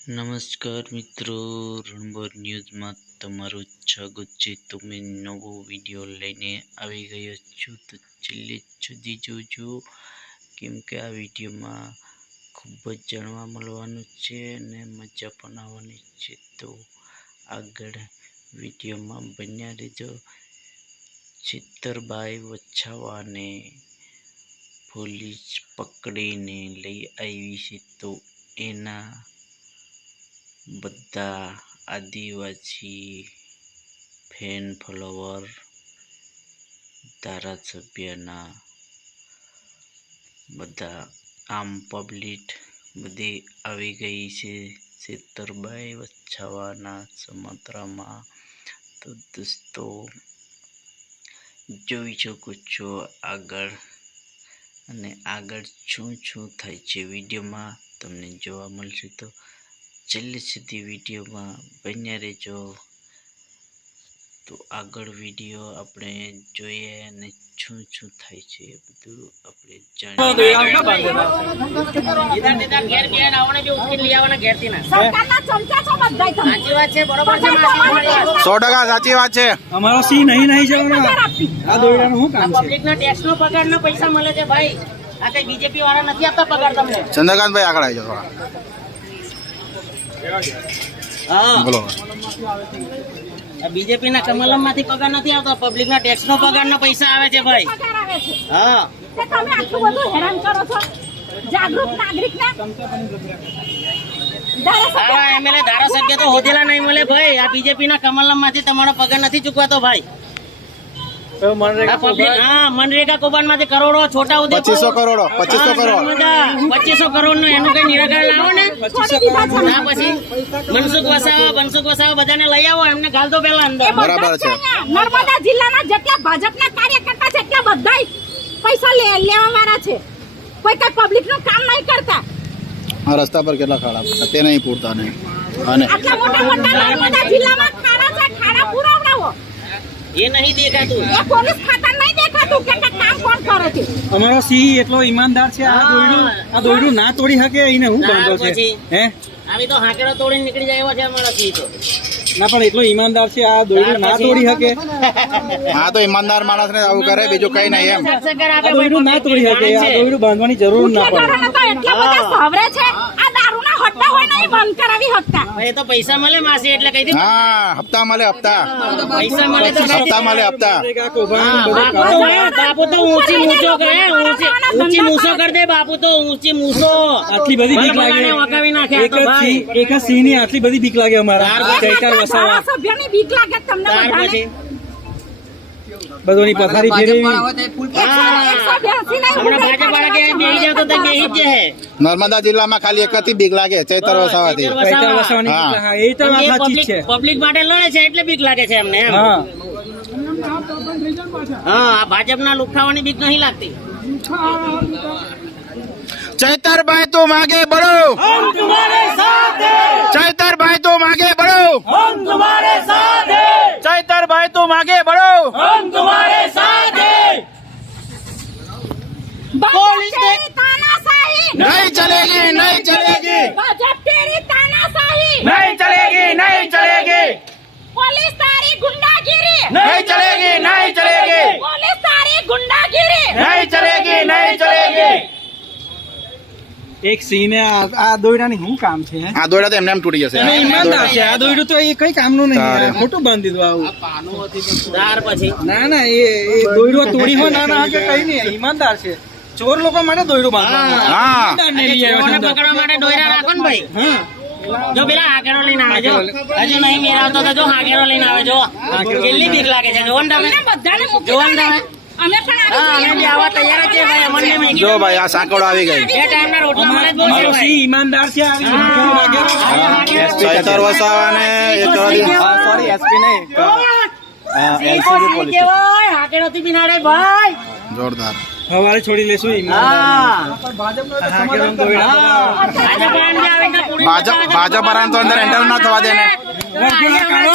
નમસ્કાર મિત્રો, રણભર ન્યૂઝમાં તમારું સ્વાગત છે। તો મેં નવો વિડીયો લઈને આવી ગયો છું, તો છેલ્લે સુધી જોજો કેમ કે આ વિડીયોમાં ખૂબ જ જાણવા મળવાનું છે અને મજા પણ આવવાની છે। તો આગળ વિડીયોમાં બન્યા રહેજો। છેતરભાઈ વછાવાને પોલીસ પકડીને લઈ આવી છે, તો એના બધા આદિવાસી ફેન ફોલોવર ધારાસભ્યના બધા આમ પબ્લિક બધી આવી ગઈ છે છેતરભાઈ વછાવાના સમત્રામાં। તો દોસ્તો જોઈ શકો છો આગળ અને આગળ શું થાય છે વિડીયોમાં તમને જોવા મળશે। તો છેલ્લે સુધી વિડીયોમાં બન્યા રહેજો। તો આગળ વિડીયો આપણે જોઈએ અને શું થાય છે બધું આપણે જાણીએ। 100% સાચી વાત છે। અમારો સી નહીં જવાનો આ દોયડાનું શું કામ છે? પબ્લિકના ટેક્સનો પગારના પૈસા મળે છે ભાઈ। આ કઈ બીજેપી વાળા નથી આપતા પગાર તમને। ચંદ્રકાંતભાઈ આગળ આવી જાઓ। બોલો। બીજેપી ના કમલમ માંથી પગાર નથી આવતો, પબ્લિક ના ટેક્સ નો પગાર ના પૈસા આવે છે ભાઈ। હા, તમે આટલું બધું હેરાન કરો છો જાગૃત નાગરિક ને। એમએલએ ધારાસભ્ય તો હોદેલા નહીં મળે ભાઈ। આ બીજેપી ના કમલમ માંથી તમારો પગાર નથી ચૂકવાતો ભાઈ। મનરેગા કૌભાંડ માંથી કરોડો, છોટા ઉદેપુર 2500 કરોડ 2500 કરોડ નું એનું કઈ નિરાકરણ લાવો ને। ના પછી મનસુખ વસાવા બધાને લઈ આવો, એમને ગાલ દો પેલા અંદર। બરાબર છે। નર્મદા જિલ્લાના જેટલા ભાજપના કાર્યકર્તા છે એટલા બધા પૈસા લેવા વાળા છે, કોઈ કઈ પબ્લિક નું કામ નહીં કરતા। આ રસ્તા પર કેટલા ખાડા પડતા તે નહીં પૂરતા નહીં, અને આટલા મોટા નર્મદા જિલ્લામાં ખાડા છે, ખાડા પુરાવડાવો। એ નહીં દેખાતું, એ પોલીસ ખાતા નહીં દેખાતું કે કામ કોણ કરે છે। અમારો સિંહ એટલો ઈમાનદાર છે, આ દોયડું ના તોડી શકે એને હું બાંધો છે હે? આવી તો હાકેડો તોડીને નીકળી જાય એવો છે અમારા સિંહ તો। ના પણ એટલો ઈમાનદાર છે, આ દોયડું ના તોડી શકે? હા તો ઈમાનદાર માણસ ને આવું કરે, બીજું કઈ નહીં એમ। આ દોયડું ના તોડી શકે, આ દોયડું બાંધવાની જરૂર ના પડે। એટલા બધા સાવરે છે, આ દારૂના હટ્ટા હોય નહીં બંધ કરાવી શકતા। એ તો પૈસા મળે માસી એટલે કઈ દીધું। હા, હપ્તા મળે હપ્તા, પૈસા મળે તો હપ્તા મળે હપ્તા। બાપુ તો ઊંચી મૂછો કરે, ઊંચી મૂછો કરી દે બાપુ તો, ઊંચી મૂછો। આટલી બધી બીક લાગે વગાવી નાખે આ તો ભાઈ। એક સિંહ ની આટલી બધી બીક લાગે અમારા ચૈતર વસાવા। સભ્યની બીક લાગે તમને બધાને। બધોની પથારી ફેરવી નર્મદા જિલ્લામાં ખાલી એક જ બીક લાગે, ચૈતર વસાવાથી। ચૈતર વસાવાની બીક લાગે, એ તો વાત સાચી છે। પબ્લિક માટે લડે છે એટલે બીક લાગે છે એમને એમ। હા, ભાજપના લુખાવાની બીક નહીં લાગતી। ચૈતરભાઈ તું આગે बढ़ो, हम तुम्हारे साथ हैं। चैतरभाई तुम आगे बढ़ो, हम तुम्हारे साथ हैं। चैतरभाई तुम आगे बढ़ो, हम तुम्हारे साथ हैं। पुलिस तेरी तानाशाही नहीं चलेगी, नहीं चलेगी, भाजप तेरी तानाशाही नहीं चलेगी, नहीं चलेगी, पुलिस तारी गुंडागिरी नहीं चलेगी, नहीं चलेगी, पुलिस तारी गुंडागिरी नहीं चलेगी, नहीं चलेगी। એક સિંહ ને આ દોયડાની શું કામ છે? આ દોયડા તો એમને એમ તૂટી જશે। અને ઈમાનદાર છે, આ દોયડું તો એ કઈ કામનું નહીં, ખોટું બાંધી દીધું આવું। પછી ના ના, એ દોયડું તોડી હોય ના ના કે કઈ નહીં, ઈમાનદાર છે। ચોર લોકો માટે દોયડું બાંધવાનું, હા, ઈમાનદારને લઈ આવ્યો છે અંદર। પકડવા માટે દોયરા રાખો ને ભાઈ। હા, જો પેલા હાકેડો લઈને આવે, જો હજુ નહીં મેરાવતો તો જો હાકેડો લઈને આવે, જો કેટલી બીક લાગે છે। જોવો ને તમે, બધાને જોવો ને તમે। અમે પણ અમે બી આવા તૈયાર જ છે ભાઈ। અમને મેં જો ભાઈ આ સાંકળો આવી ગઈ। બે ટાઈમના રોટલા મળે જ બહુ છે અમારો ભાઈ। સિંહ ઈમાનદાર છે, ચૈતર વસાવાને સોરી એસપી નહીં, એલસીબી હાકેડોથી બિનાડે ભાઈ, જોરદાર। હવારે છોડી લેશું ભાજપ તો અંદર એન્ટર ના થવા દે ને।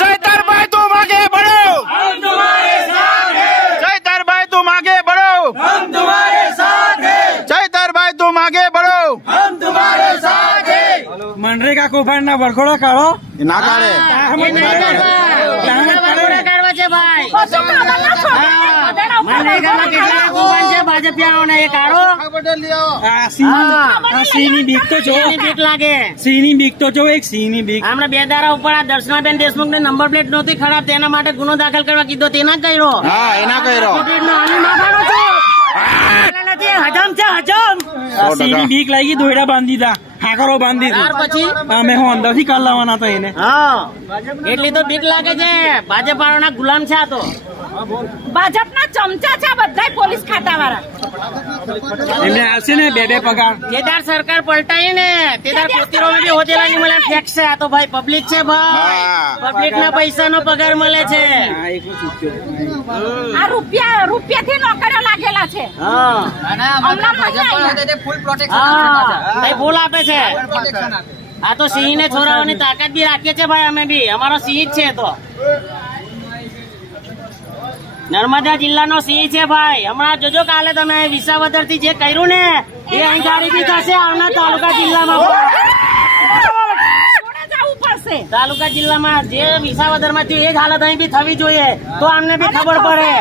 ચૈતરભાઈ તું આગે बढ़ो, हम तुम्हारे साथ हैं। चैतरभाई तुम आगे बढ़ो, हम तुम्हारे साथ हैं। चैतरभाई तुम आगे बढ़ो, हम तुम्हारे साथ हैं। મનરેગા કૌભાંડ ના વરઘોડો કાઢો એ ના કાઢે એ નહીં કરવા. વરઘોડા કાઢવા છે ભાઈ. પછી તો અમારા છોકરાને ગધેડા ઉપર મનરેગામાં કેટલા કૌભાંડ છે ભાજપિયાઓને એ કાઢો. આ સિંહ ની બીક તો જો એની બીક લાગે. સિંહ ની બીક તો જો એક સિંહ ની બીક હમણાં 2 દાડા ઉપર આ દર્શનાબેન દેશમુખ ને નંબર પ્લેટ નહોતી ખરાબ તેના માટે ગુનો દાખલ કરવા કીધો તેના જ કર્યો. હા એના કર્યો હજમ છે હજમ. સિંહ ની બીક લાગી દોયડા બાંધી દીધા હાકરો બાંધી ત્યાર દીધી પછી અમે હું અંદર થી કાઢ લાવવાના હતા એને હા એટલી તો બીક લાગે છે. ભાજપ વાળાના ગુલામ છે આ તો. ભાજપના ચમચા છે બધા પોલીસ ખાતા વાળા. એમને આવશે ને 2 પગાર કેદાર સરકાર પલટાઈ ને તેદાર પોતીરો બી હોદેલા ની મળે ફેક છે. આ તો ભાઈ પબ્લિક છે ભાઈ. હા. પબ્લિક ના પૈસા નો પગાર મળે છે. હા એકલું ચૂક્યો આ રૂપિયાથી નોકરીઓ લાગેલા છે. હા હમણાં ભાઈ ફૂલ આપે છે. આ તો સિંહ ને છોરાઓની તાકાત બી રાખીએ છે ભાઈ અમે બી. અમારો સિંહ જ છે તો. નર્મદા જિલ્લાનો સિંહ છે ભાઈ. હમણાં જોજો કાલે તમે વિસાવદર થી જે કર્યું ને એ અહીં ગાડી બી થશે આવના તાલુકા જિલ્લામાં. જોડે જવું પડશે. તાલુકા જિલ્લામાં જે વિસાવદર માં થયું એ જ હાલત અહીં બી થવી જોઈએ તો અમને બી ખબર પડે.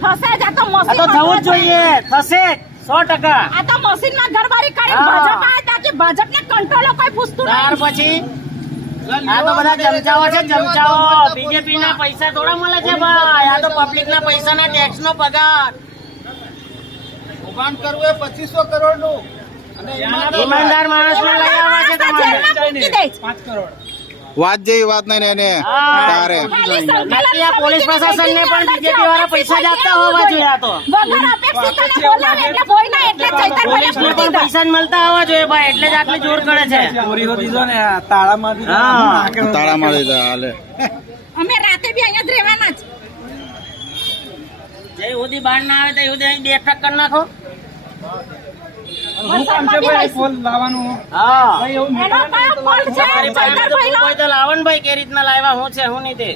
થશે જ. આ તો આ તો થવું જ જોઈએ. થશે 100%. આ તો મશીનમાં ગરબારી કરી હા. ભાજપ આવે ત્યાંથી ભાજપને કંટ્રોલ કોઈ પૂછતું ત્યાર નથી. પછી આ તો બધા ચમચાઓ છે ચમચાઓ. બીજેપી ના પૈસા થોડા મળે છે ભાઈ. આ તો પબ્લિક ના પૈસા ના ટેક્સ નો પગાર. ઈમાનદાર માણસ ને લઈ આવવા છે તમારે. જેલમાં મૂકી દે છે. 5 કરોડ વાત જેવી વાત નહીં ને એને હા. તારે બાકી આ પોલીસ પ્રશાસન ને પણ બીજેપી વાળા પૈસા જ આપતા હોવા જોઈએ. આ તો વગર અપેક્ષિત અને બોલાવે એટલે ભોયના એટલે ચૈતર પોલીસ ને પણ પૈસા જ મળતા હોવા જોઈએ ભાઈ. એટલે જ આટલી જોર કરે છે. ચોરી હોતી જો ને આ તાળામાં હા. તાળા મારી દે હાલે અમે રાતે બી અહીંયા જ રહેવાના જ. જે સુધી બહાર ના આવે તો સુધી અહીં 2 ટ્રક કરી નાખો. હું કામ છે ભાઈ ફોન લાવવાનું હા ભાઈ એવું એનો કયો ફોલ્ટ છે તમારી પાસે તો ચૈતરભાઈનો? કોઈ તો લાવો ને ભાઈ કે રીતના લાવ્યા હું છે હું નહીં તે.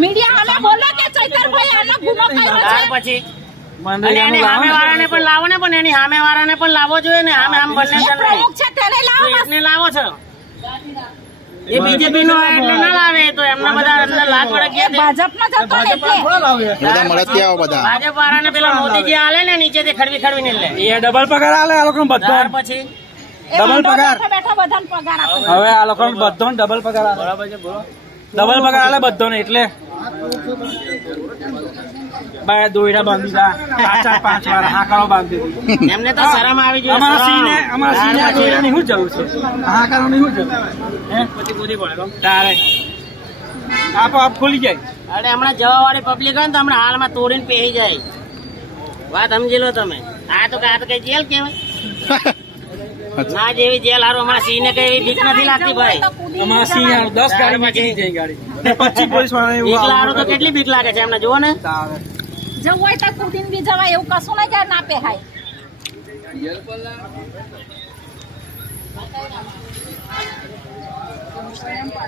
મીડિયા અમે બોલો કે ચૈતરભાઈ આનો ગુનો કર્યો ત્યાર છે. પછી અને એની સામે વાળાને પણ લાવો ને. પણ એની સામે વાળાને પણ લાવવો જોઈએ ને. આમ બંને એ જણ પ્રમુખ છે તેને તો લાવો બસ. એકને લાવો છો. એ બીજેપી નો એટલે ના લાવે તો એમના બધા અંદર લાખ એ વળગ્યા છે. ભાજપમાં જ હતો ને એટલે. બધા મળતી આવો બધા ભાજપ વાળાને પેલા મોદીજી આલે ને નીચેથી ખડવી ને લે. એ ડબલ પગાર આલે આ લોકો બધો ત્યાર પછી એ ડબલ મંડળ પગાર. બેઠા બેઠા બધાને પગાર આપે. હવે આ લોકો બધો ડબલ પગાર આલે બરાબર છે બોલો ડબલ પગાર આલે બધો ને એટલે બાય દોયડા બાંધી દીધા 4-5 વાર હાકરો બાંધી દીધી એમને તો શરમ આવી જોઈએ. અમારા સિંહ ને દોયડાની શું જરૂર છે હાકરોની શું જરૂર હે પછી કૂદી પડે તો. તારે આપોઆપ ખોલી જાય અરે હમણાં જવા વાળી પબ્લિક હોય ને તો હમણાં હાલમાં તોડીને પહેરી જાય. વાત સમજી લો તમે. આ તો કઈ જેલ કેવાય. ના જેવી જેલ હારું હમણાં સિંહ ને કઈ એવી બીક નથી લાગતી ભાઈ. અમારા સિંહ 10 ગાડી મૂકી જાય ગાડી 25 પોલીસ વાળા બીક એવું લાગો તો કેટલી બીક લાગે છે એમને જુઓ ને. તારે જવું હોય તો કુદીને બી જવાય એવું કશું નહીં જાય ના પહેરાય.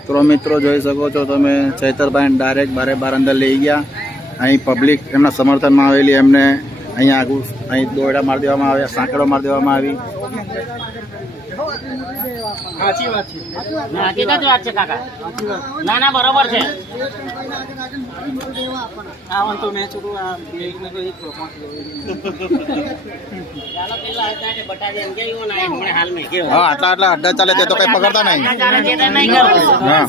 તો મિત્રો જોઈ શકો છો તમે ચૈતરભાઈ ડાયરેક્ટ બાર અંદર લઈ ગયા. અહીં પબ્લિક એમના સમર્થનમાં આવેલી એમને અહીંયા આગળ અહીં દોયડા મારી દેવામાં આવ્યા સાંકળો મારી દેવામાં આવી. સાચી વાત છે ના, હકીકત વાત છે કાકા. ના ના બરોબર છે. આવું તો મેં ચૂકું આ બેગને કોઈ પ્રોપોઝ ચાલો પેલા હતા કે બટાજી એમ કેવું ના હમણાં હાલ મેં કેવું. હા આટલા અડ્ડા ચાલે તે તો કઈ પકડતા નહીં. ચાલે છે તે નહીં કરવું. હા.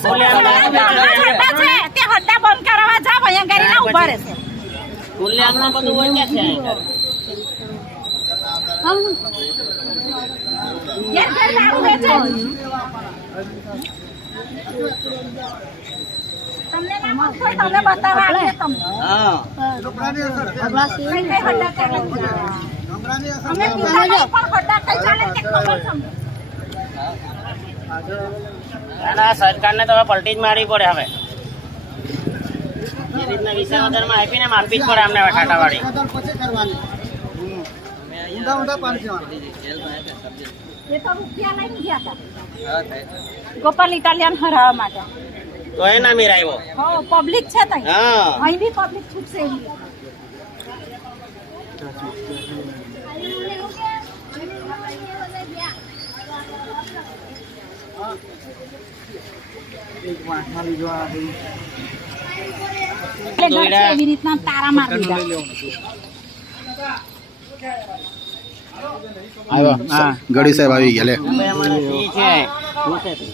હદ્દા છે તે હદ્દા બંધ કરાવવા જાવ અહીંયા ગાડી ના ઉભા રહેશે. મૂલ્યાંકન બધું હોય ક્યાં છે અહીં? ઘેર ઘેર દારૂ વેચે. તમને ના મળતો હોય તમને બતાવવા આવીએ તમને. હા કઈ કઈ હદ્દા ચાલે છે. અમે પીતા નહીં પણ હદ્દા કઈ ચાલે તે ખબર છે અમને. ના ના સરકારને તો હવે પલટી જ મારવી પડે હવે. એ રીતના વિસાવદરમાં આપીને મારવી જ પડે અમને હવે ટાટાવાળી. એ તો રૂપિયા લઈને ગયા હતા ગોપાલ ઇટાલિયન હરાવવા માટે. તો એ ના મેરાયો. હા પબ્લિક છે તઈ. હા અહીં બી પબ્લિક છૂટશે એવી. એવી રીતના તારા મારી દીધા. ગઢી સાહેબ આવી ગયા લે. અમારા સિંહ છે શું છે તે?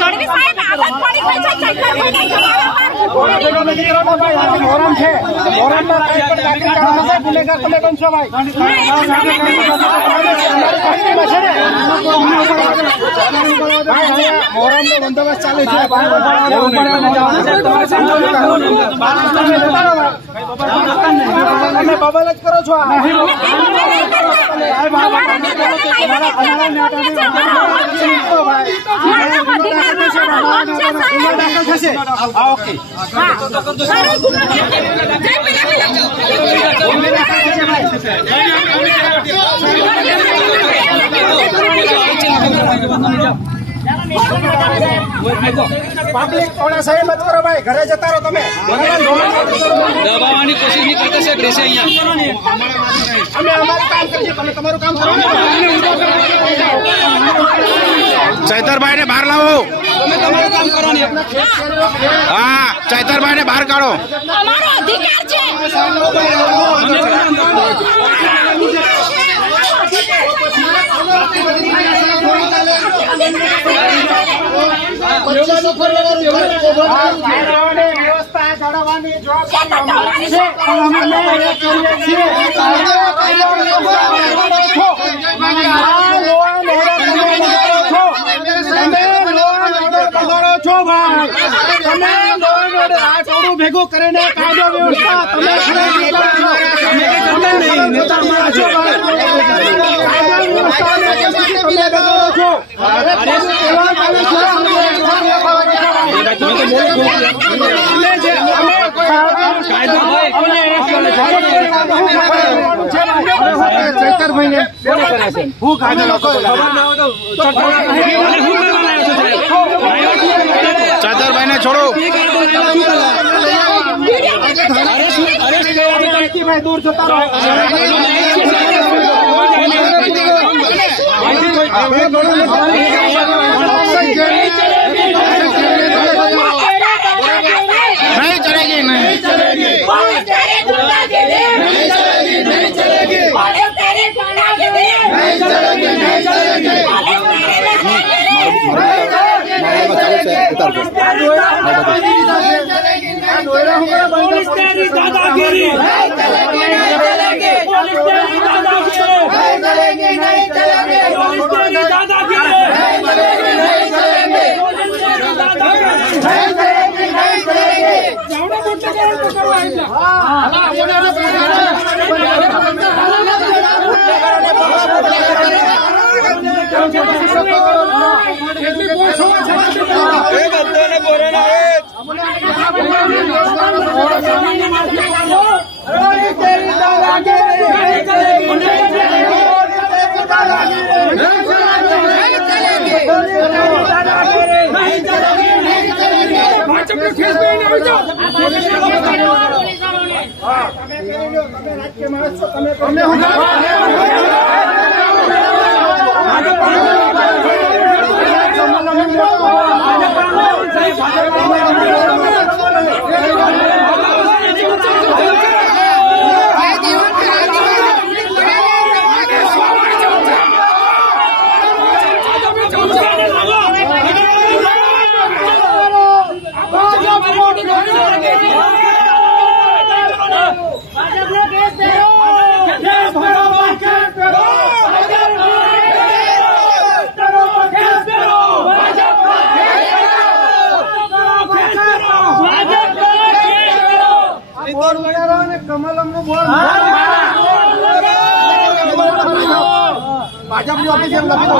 ગઢવી સાહેબ આદત પડી ગઈ છે ચૈતરભાઈને જમાડવા બંદોબસ્ત ચાલે છે. બબલ જ કરો છો. પબ્લિક થોડા સહી મત કરો ભાઈ, ઘરે જતા રહો તમે. દબાવવાની કોશિશ નહીં કરતા સાહેબ, રહેશે અહીંયા. અમે અમારું કામ કરીએ, તમે તમારું કામ કરો. ચૈતરભાઈ ને બહાર લાવો. તમે તમારું કામ કરવાની. હા, ચૈતરભાઈ ને બહાર કાઢો. અમારો અધિકાર છે. વ્યવસ્થા જાળવવાની જવાબદારી ભેગું કરીને કાયદો વ્યવસ્થા ચૈતરભાઈ ને છોડો. દૂર જતા રહો. नहीं चलेगी, नहीं चलेगी, नहीं चलेगी, ભાજપની ઓફિસ એમ લખી દો.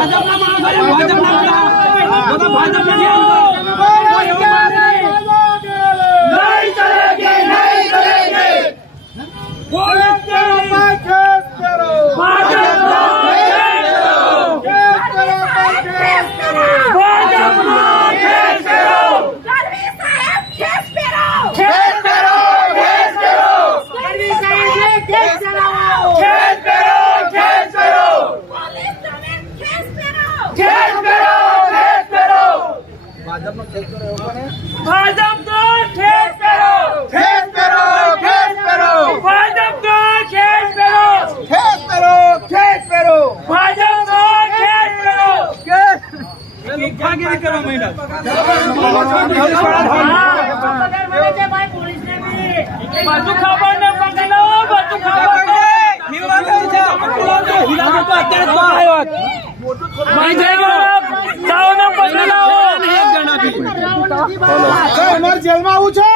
અમારે જેલમાં આવું છે,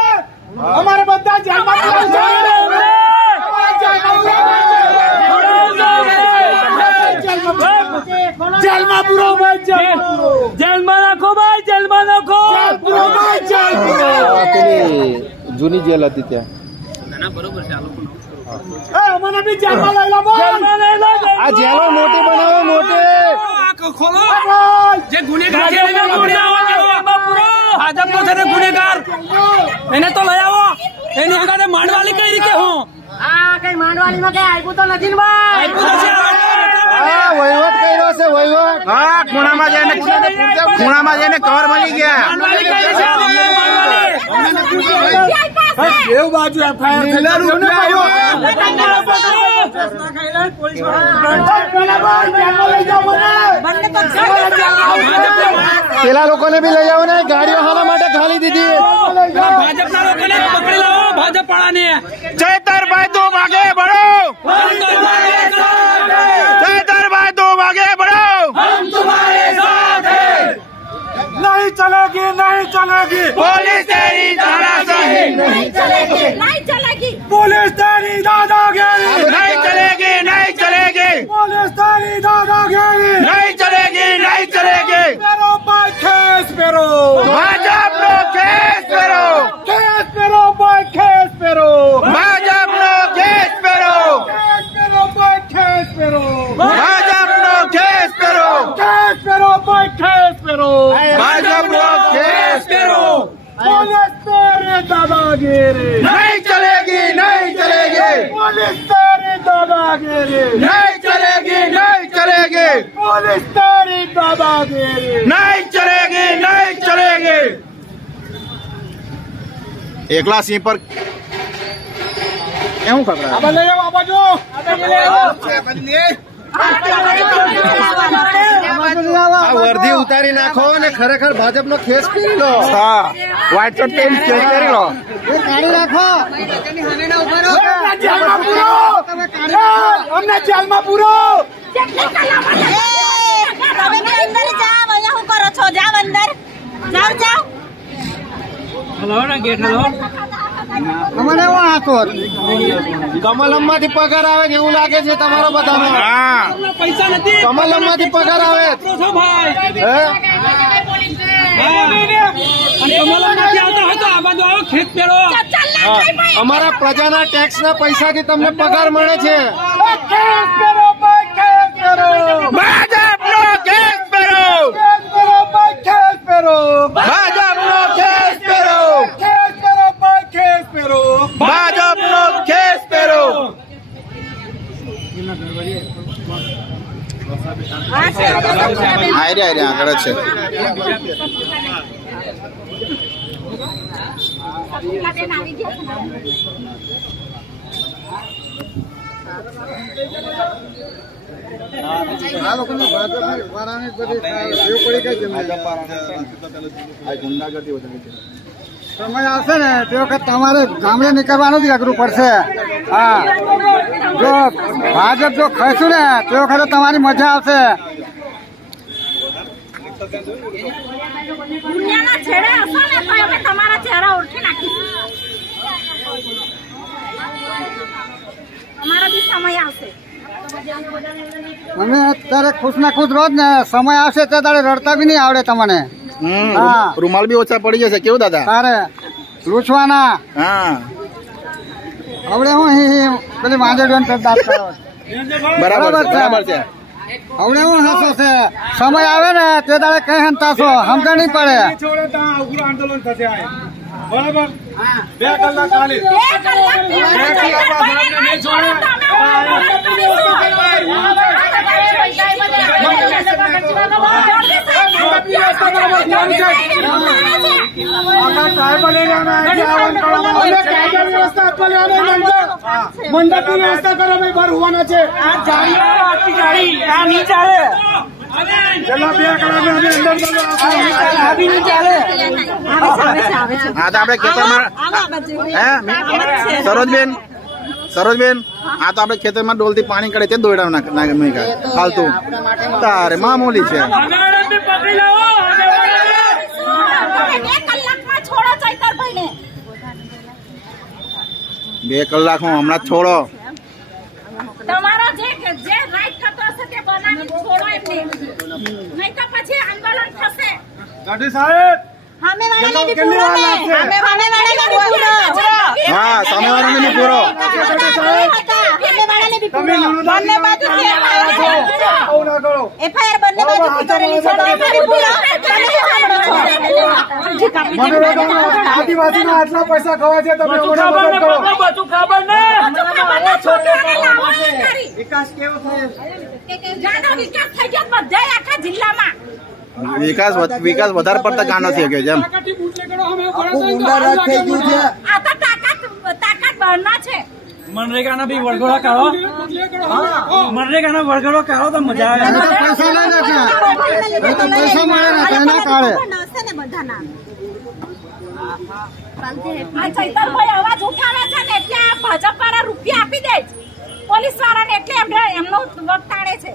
અમારે બધા જેલમાં જેલમાં પૂરો ભાઈ, જેલમાં નાખો ભાઈ, જેલમાં નાખો જૂની જેલ હતી ત્યાં. અમને બી જેલમાં લઈ લો, આ જેલો મોટી બનાવો, મોટી ખોલો. જે ગુનેગાર છે ભાજપનો છે ગુનેગાર, એને તો લઈ આવો. એની આગળ માંડવાલી કઈ રીતે હું કઈ માંડવાલીમાં કઈ આપ્યું તો નથી ને ભાઈ. વહીવટ કર્યો છે, વહીવટ. હા, ખૂણામાં જઈને કવર મળી ગયા. એવું બાજુ પેલા લોકોને બી લઈ જાવ ને, ગાડીઓ હાલા માટે ખાલી દીધી. ભાજપના લોકોને પકડી લાવો, ભાજપ વાળાને. ચૈતરભાઈ તું આગે बढ़ो, चैतरभाई तुम आगे बढ़ो, हम तुम्हारे साथ हैं. नहीं चलेगी, नहीं चलेगी पुलिस तेरी दादागिरी, नहीं चलेगी, नहीं चलेगी पुलिस तेरी दादागिरी, नहीं चलेगी, नहीं चलेगी पुलिस तेरी दादागिरी, नहीं चलेगी, नहीं चलेगी. पेरो भाई केस पेरो, भाजप नो केस पेरो, केस पेरो भाई केस पेरो, भाजप नो केस पेरो, केस पेरो भाई केस पेरो, भाजप नो केस पेरो, केस पेरो भाई केस पेरो, भाजप नो केस पेरो. पुलिस तेरी दादागिरी नहीं चलेगी, नहीं चलेगी पुलिस तेरी दादागिरी, नहीं चलेगी, नहीं चलेगी पुलिस तेरी दादागिरी, नहीं चलेगी, नहीं चलेगी. એકલા સિંહ પર એવું ખબર આ લઈ આવો, આ બાજુ આ વર્ધી ઉતારી નાખો ને ખરેખર ભાજપનો ખેસ કરી લો. હા, વ્હાઈટ શર્ટ પહેરી ચેન્જ કરી લો, કાઢી નાખો. અમને જેલમાં પૂરો. તમે બી અંદર જાઓ, અહીંયા શું કરો છો? જાઓ અંદર, જાઓ જાઓ. અમને એવો હાથો કમલમ માંથી પગાર આવે છે એવું લાગે છે તમારો બધાનો. પૈસા નથી, કમલમ માંથી પગાર આવે અમારા પ્રજાના ટેક્સ ના પૈસા થી તમને પગાર મળે છે. ભાજપનો કેસ પેરો, ભાજપનો કેસ પેરો, ભાજપનો કેસ પેરો. આગળ છે. આ લોકોને ભાજપ વાળાની બધી પડી ગઈ ગુંડાગર્દી વધારી છે. સમય આવશે ને તે વખત તમારે ગામડે નીકળવાનું જ અઘરું પડશે. હા, જો ભાજપ જો ખાઈશું ને તે વખતે તમારી મજા આવશે. દુનિયાના છેડે હશો ને તો અમે તમારા ચહેરા ઓળખી નાખીશું. અમારા બી સમય આવશે. અમે અત્યારે ખુશ ના ખુશ રહો જ ને, સમય આવશે તે તારે રડતા બી નહીં આવડે તમને. હા. રૂમાલ બી ઓછા પડી જશે કેવું દાદા? તારે લૂછવાના હા આવડે હું પેલી માંજેડવાન દાંત કરો. બરાબર છે, બરાબર છે. આવડે હું હસો છે, સમય આવે ને તે તારે કઈ હંતાશો સમજણ નહીં પડે. આંદોલન થશે બરાબર 2 કલાક ખાલી 2 મંડપની વ્યવસ્થા કરો ભાઈ, બહાર હોવાના છે. હા તો આપણે ખેતરમાં સરોજબેન હા તો આપણે ખેતરમાં ડોલથી પાણી કાઢે તે દોયડા નાખે ફાલતુ તારે મામૂલી છે. કલાકમાં છોડો ચૈતરભાઈને. 2 કલાક હું હમણાં જ છોડો. તમારો જે રાઈટ થતો હશે તે બનાવી છોડો એમને, નહીં તો પછી આંદોલન થશે. ગાંધી સાહેબ સામે વાળાને બી પૂરો ને, સામે વાળાને બી પૂરો. હા સામેવાળાને બી પૂરો. સામે વાળાને બી પૂરો. બંને બાજુ એફઆઈઆર બંને બાજુ કરેલી છે. આદિવાસીના આટલા પૈસા ખવાય છે, તમે બધું ખબર ને. વિકાસ કેવો થયો? વિકાસ થઈ ગયો બધા આખા જિલ્લામાં. વિકાસ વધારે પડતા ગાનો થઈ ગયો છે એમ. આ તો તાકાત બહારના છે. મનરેગાના બી વળગોળા કાઢો, મનરેગાના વળગોળા કાઢો તો મજા આવે. એને તો પૈસા લઈ લે છે, એ તો પૈસા મળે ને તો ના કાઢે. આ ચૈતરભાઈ અવાજ ઉઠાવે છે ને એટલે આ ભાજપ વાળા રૂપિયા આપી દે, પોલીસ વાળાને એટલે એમનો વખતાડે છે.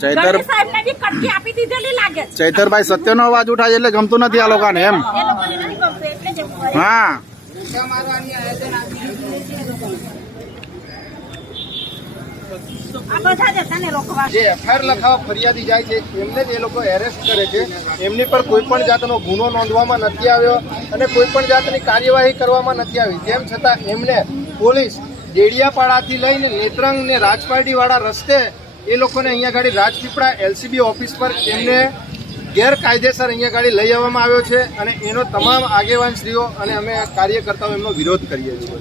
સાહેબને બી કટકી આપી દીધેલી લાગે છે. ચૈતરભાઈ સત્યનો અવાજ ઉઠાય એટલે ગમતું નથી આ લોકોને એમ. એ લોકોને નથી ગમતું એટલે જ એવું કરે. હા આ બધા જ હતા ને રોકવા. જે એફઆઈઆર લખાવવા ફરિયાદી જાય છે એમને જ એ લોકો એરેસ્ટ કરે છે. એમની પર કોઈ પણ જાતનો ગુનો નોંધવામાં નથી આવ્યો અને કોઈ પણ જાતની કાર્યવાહી કરવામાં નથી આવી. તેમ છતાં એમને પોલીસ ડેડિયાપાડાથી લઈને નેત્રંગ ને રાજપારડી વાળા રસ્તે એ લોકોને અહીંયા ગાડી રાજપીપળા એલસીબી ઓફિસ પર એમને ગેરકાયદેસર અહીંયા ગાડી લઈ આવવામાં આવ્યો છે અને એનો તમામ આગેવાનશ્રીઓ અને અમે કાર્યકર્તાઓ એમનો વિરોધ કરીએ છીએ.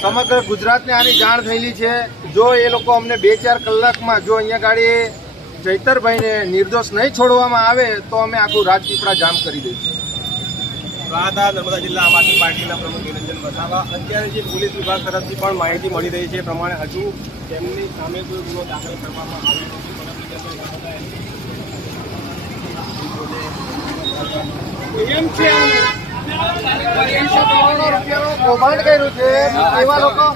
સમગ્ર ગુજરાતને આની જાણ થયેલી છે. જો એ લોકો અમને 2-4 કલાકમાં જો અહીંયા ગાડી ચૈતરભાઈને નિર્દોષ નહીં છોડવામાં આવે તો અમે આખું રાજપીપળા જામ કરી દઈશું. નર્મદા જિલ્લા આમ આદમી પાર્ટીના પ્રમુખ નિરંજન વસાવા. અત્યારે જે પોલીસ વિભાગ તરફથી પણ માહિતી મળી રહી છે એ પ્રમાણે હજુ તેમની સામે કોઈ ગુનો દાખલ કરવામાં આવ્યો નથી. કૌભાંડ કર્યું છે એવા લોકો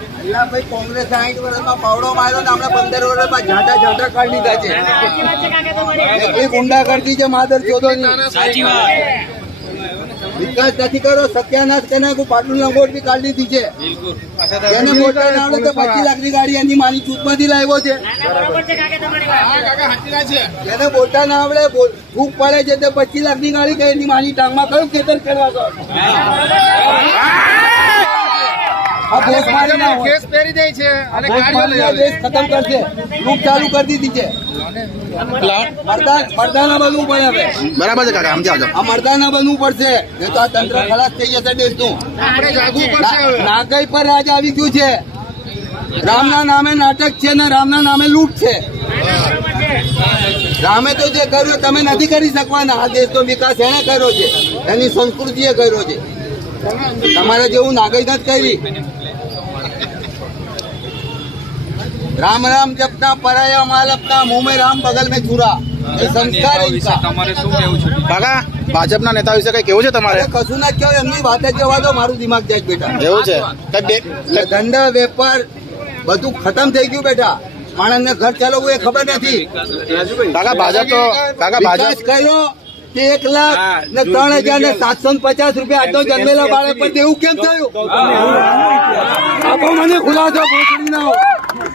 ભાઈ કોંગ્રેસ 60 વર્ષમાં પાવડો માર્યો ને હમણાં 15 વર્ષમાં ઝાંટા કાઢી લીધા છે. એટલી ગુંડાગર્દી છે માદર ચોદોની. વિકાસ નથી કરો, સત્યાનાશ તેને પાટલું લંગોટ બી કાઢી દીધી છે. એને મોટા ના આવડે તો 25 લાખની ગાડી એની માની ચૂંટમાંથી લાવ્યો છે. જેને મોટા ના આવડે ફૂક પડે છે તે 25 લાખની ગાડી કઈ એની માની ટાંગમાં કયું ખેતર ખેડવા ગયો? કેસ પહેરી દે છે અને ગાડીઓ લઈ આવે દેશ ખતમ કરશે. લૂંટ ચાલુ કરી દીધી છે. મરદાના બનવું પડે હવે. બરાબર છે કાકા, સમજાવજો. આ મરદાના બનવું પડશે, નહીં તો આ તંત્ર ખલાસ થઈ જશે દેશનું. આપણે જાગવું પડશે હવે. નાગઈ પર રાજ આવી ગયું છે. રામના નામે નાટક છે ને રામના નામે લૂંટ છે. રામે તો જે કર્યું તમે નથી કરી શકવાના. આ દેશનો વિકાસ એને કર્યો છે, એની સંસ્કૃતિએ કર્યો છે. તમારે જેવું નાગઈ નથી કરી. राम राम जपना पराया माल अपना मुंह में राम बगल में छुरा. એ સંસ્કાર કાકા ભાજપના નેતા વિશે કઈ કેવું છે તમારે? કશું ના કહેવાય, એમની વાત જ જવા દો. મારું દિમાગ જાય બેટા. એવું છે ધંધા વેપાર બધું ખતમ થઈ ગયું બેટા. માણસને ઘર ચાલવું એ ખબર નથી. કાકા ભાજપ તો કાકા ભાજપ વિકાસ કર્યો કે 1,03,750 રૂપિયા આજનો જન્મેલા બાળક પર દેવું કેમ થયું? આપો મને ખુલાસો,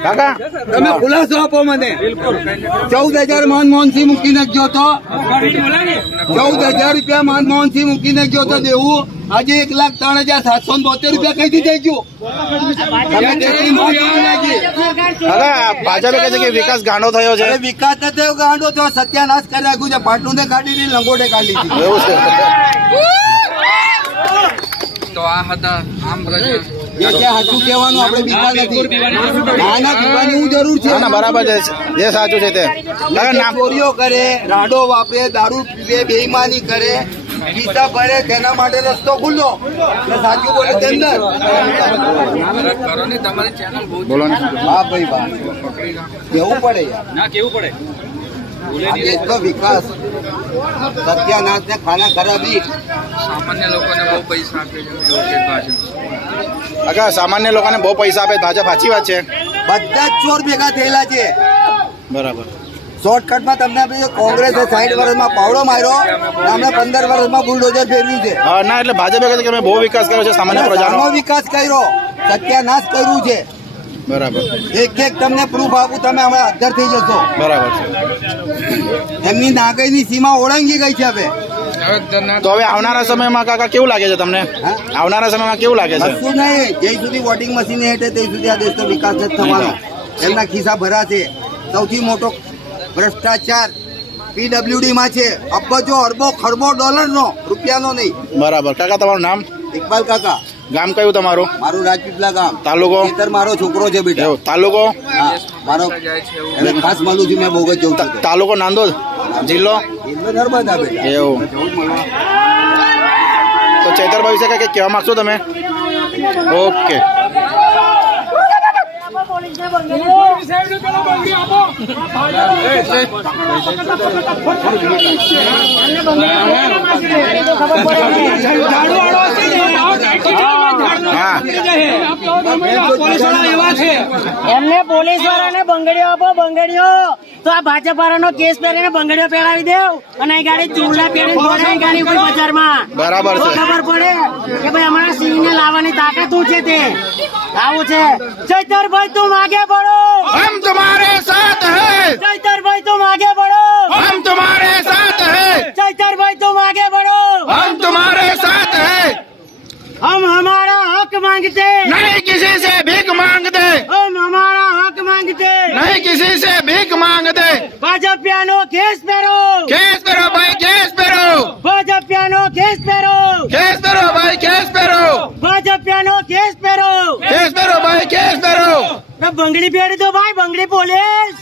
કાકા તમે ખુલાસો આપો મને. 14,000 મનમોહનસિંહ મૂકી નાખજો તો 14,000 રૂપિયા મનમોહનસિંહ મૂકી નાખજો તો દેવું આજે 1,03,772 રૂપિયા કઈથી થઈ ગયું? તમે તેટલી મોજ કરી નાખી. ભાજપે કહે છે કે વિકાસ ગાંડો થયો છે. અરે વિકાસ ન થયો, ગાંડો થયો, સત્યાનાશ કરી નાખ્યું છે. પાટલું ને કાઢી દીધી, લંગોટે કાઢી દીધી. એવું છે. તો આ હતા આમ સાચું કહેવાનું આપણે બીવા નથી. નાના પીવાની હું જરૂર છે. ના બરાબર છે, જે સાચું છે તે. ચોરીઓ કરે, રાડો વાપરે, દારૂ પીવે, બેઈમાની કરે, પીસા ભરે, તેના માટે રસ્તો ખુલ્લો. સાચું બોલે તેમ ન. બોલો ને. હા ભાઈ વાહ, કેવું પડે યાર. ના કેવું પડે. એટલો વિકાસ, સત્યાનાશ ને ખાના ખરાબી. કાકા સામાન્ય લોકોને બહુ પૈસા આપે ભાજપ, સાચી વાત છે. બધા જ ચોર ભેગા થયેલા છે. બરાબર. શોર્ટકટમાં તમને કોંગ્રેસે 60 વર્ષમાં પાવડો માર્યો, અમને 15 વર્ષમાં બુલડોઝર ફેરવ્યું છે. ના એટલે ભાજપે કહે છે કે અમે બહુ વિકાસ કર્યો છે સામાન્ય પ્રજાનો. સામો વિકાસ કર્યો, સત્યાનાશ કર્યું છે. બરાબર. એક તમને પ્રૂફ આપું, તમે હમણાં અધર થઈ જશો. બરાબર છે. એમની નાગઈની સીમા ઓળંગી ગઈ છે હવે. તો હવે આવનારા સમયમાં કાકા કેવું લાગે છે તમને? આવનારા સમયમાં કેવું લાગે છે? કશું નહીં, જ્યાં સુધી વોટિંગ મશીન હેઠે ત્યાં સુધી આ દેશનો વિકાસ જ થવાનો. એમના ખિસ્સા ભરાશે. સૌથી મોટો ભ્રષ્ટાચાર પીડબ્લ્યુડી માં છે. અબજો અરબો ખરબો ડોલરનો, રૂપિયાનો નહીં. બરાબર. કાકા તમારું નામ? ઇકબાલ કાકા. ગામ કયું તમારું? મારું રાજપીપળા ગામ. તાલુકો? ખેતર મારો છોકરો છે બેટા. એવું. તાલુકો? હા મારો, એને ખાસ મળું છું, મેં બહુ જ જવું છું. તાલુકો નાંદોદ, જિલ્લો? એટલે નર્મદા બેટા. એવું. તો ચૈતરભાઈ વિશે કઈ કહેવા માંગશો તમે? ઓકે. એમને પોલીસ વાળાને બંગડીઓ આપો, બંગડીઓ. તો આ ભાજપ વાળાનો કેસ પહેરીને બંગડીઓ પહેરાવી દેવ અને અહીં ગાડી ચૂંડા પહેરીને દોડે અહીં ગાડી કોઈ બજારમાં. બરાબર તો છે. ખબર પડે કે ભાઈ અમારા સિંહ ને લાવવાની તાકાત શું છે તે. આવું છે. ચૈતરભાઈ તુમ આગે બઢો, હમ તમારે સાથ હૈ. ચૈતરભાઈ તુમ આગે બઢો, હમ તમારે સાથ હૈ. ચૈતરભાઈ તુમ આગે બઢો. हम तुम्हारे साथ हैं. हम हमारा हक मांगते, नहीं किसी से भीख मांगते. हम हमारा हक मांगते. नहीं किसी से भीख मांगते. ભાજપિયાનો કેસ પહેરો, केस करो भाई, केस करो. ભાજપિયાનો કેસ પહેરો, केस करो भाई, केस करो. ભાજપિયાનો કેસ પહેરો. केस करो भाई, केस करो. તો બંગડી પહેરી દો ભાઈ, બંગડી પોલીસ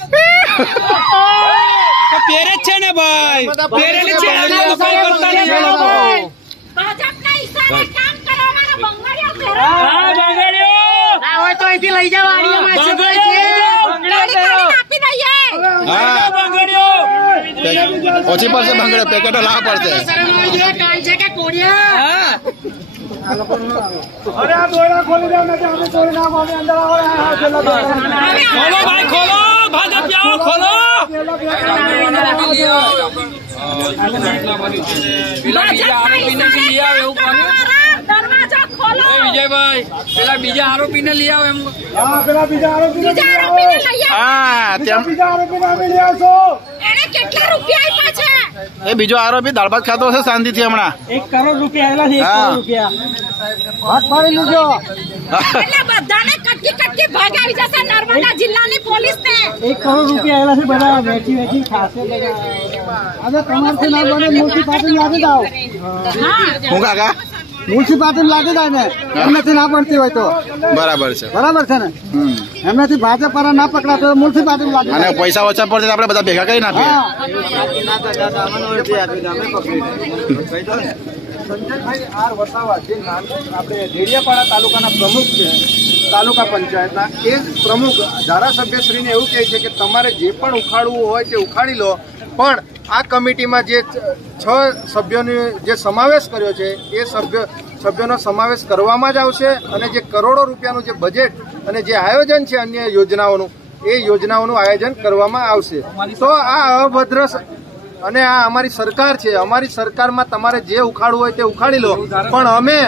પહેરે જ છે ને ભાઈ, પહેરેલી છે. ભાજપના ઈશારે કામ કરવાવાળા બંગડીઓ પહેરો. ના હોય તો અહીંથી લઈ જાવ. આડીઓમાં છોકરી છે. બંગડીઓ આપી દઈએ. हाँ. ઓછી પડશે બંગડે, પેકેટો લાવવા પડશે. શરમ આવી જોઈએ, કાન છે કે કોડિયા. ખોલો ભાઈ, ખોલો. ભાજપ જાઓ, ખોલો. ભાજપના ઈશારે કામ કરવાવાળા દરવાજા ખોલો. વિજયભાઈ પેલા બીજા આરોપીને લઈ આવો એમ. બીજા આરોપીને લઈ આવો. હા તેમ. એણે કેટલા રૂપિયા આપ્યા છે? એ બીજો આરોપી દાળ ભાત ખાતો હશે શાંતિથી હમણાં. 1 કરોડ રૂપિયા આવેલા છે. 1 હા. કરોડ રૂપિયા. એટલે બધાને કટકી કટકી ભાગ આવી જશે નર્મદા જિલ્લાની પોલીસને. 1 કરોડ રૂપિયા આવેલા છે. બધા વેચી વેચી ખાશે. હવે તમારથી ના બને મ્યુનિસિપાલિટી લાગી જાઓ. હા હું કાકા? મ્યુનિસિપાલિટી લાગી જાય ને એમનાથી ના પડતી હોય તો. બરાબર છે. બરાબર છે ને. એમનાથી ભાજપ વાળા ના પકડાતો મ્યુનિસિપાલિટી લાગી અને પૈસા ઓછા પડશે તો આપણે બધા ભેગા કરી નાખીએ. સંજયભાઈ આર વસાવા જે આપણે ડેડિયાપાડા તાલુકાના પ્રમુખ છે, તાલુકા પંચાયતના, એ પ્રમુખ ધારાસભ્યશ્રીને એવું કહે છે કે તમારે જે પણ ઉખાડવું હોય તે ઉખાડી લો, પણ આ કમિટીમાં જે 6 સભ્યોનો જે સમાવેશ કર્યો છે એ સભ્યોનો સમાવેશ કરવામાં જ આવશે અને જે કરોડો રૂપિયાનું જે બજેટ અને જે આયોજન છે અન્ય યોજનાઓનું, એ યોજનાઓનું આયોજન કરવામાં આવશે. તો આ અભદ્ર અને આ અમારી સરકાર છે, અમારી સરકારમાં તમારે જે ઉખાડવું હોય તે ઉખાડી લો, પણ અમે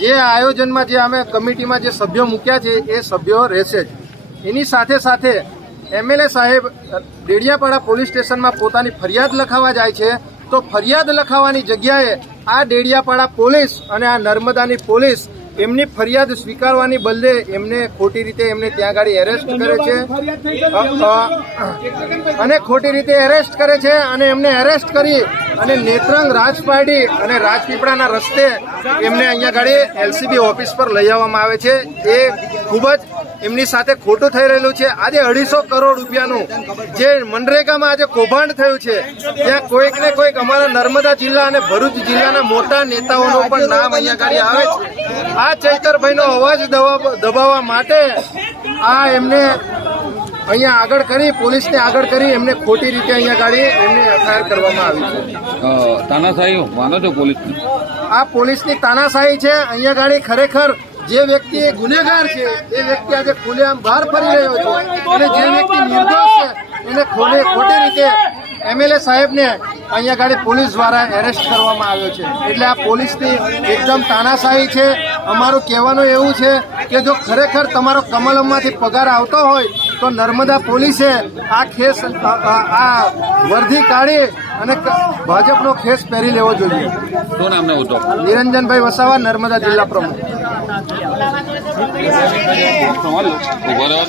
જે આયોજનમાં જે અમે કમિટીમાં જે સભ્યો મૂક્યા છે એ સભ્યો રહેશે જ. એની સાથે સાથે એમએલએ સાહેબ ડેડિયાપાડા પોલીસ સ્ટેશનમાં પોતાની ફરિયાદ લખાવા જાય છે, તો ફરિયાદ લખાવાની જગ્યાએ આ ડેડિયાપાડા પોલીસ અને આ નર્મદાની પોલીસ એમની ફરિયાદ સ્વીકારવાની બદલે એમને ખોટી રીતે એમને ત્યાં આગળ એરેસ્ટ કરે છે અને ખોટી રીતે એરેસ્ટ કરે છે અને એમને એરેસ્ટ કરી અને નેત્રંગ રાજપારડી અને રાજપીપળાના રસ્તે એમને અહીંયા ગાડી એલસીબી ઓફિસ પર લઈ આવવામાં આવે છે. એ ખૂબ જ એમની સાથે ખોટું થઈ રહેલું છે. આજે 250 કરોડ રૂપિયાનું જે મનરેગામાં આજે કૌભાંડ થયું છે, ત્યાં કોઈક ને કોઈક અમારા નર્મદા જિલ્લા અને ભરૂચ જિલ્લાના મોટા નેતાઓનું પણ નામ અહીંયા ગાડી આવે છે. આ ચૈતરભાઈનો અવાજ દબાવવા માટે આ એમને અહીંયા આગળ કરી, પોલીસને આગળ કરી એમને ખોટી રીતે અહીંયા ગાડી એમને એફઆઈઆર કરવામાં આવી છે. તાનાશાહી માનો છો પોલીસ? આ પોલીસની તાનાશાહી છે. અહીંયા ગાડી ખરેખર જે વ્યક્તિ ગુનેગાર છે એ વ્યક્તિ આજે ખુલ્લેઆમ બહાર ફરી રહ્યો છે અને જે વ્યક્તિ નિર્દોષ છે એને ખોટી રીતે એમએલએ સાહેબને અહીંયા ગાડી પોલીસ દ્વારા એરેસ્ટ કરવામાં આવ્યો છે. એટલે આ પોલીસની એકદમ તાનાશાહી છે. અમારું કહેવાનું એવું છે કે જો ખરેખર તમારો કમલમમાંથી પગાર આવતો હોય તો નર્મદા પોલીસે આ ખેસ આ વર્દી કાઢી અને ભાજપનો ખેસ પહેરી લેવો જોઈએ. શું નામ ને ઉદ્યોગ? નિરંજનભાઈ વસાવા, નર્મદા જિલ્લા પ્રમુખ. ઉભો રહ્યો.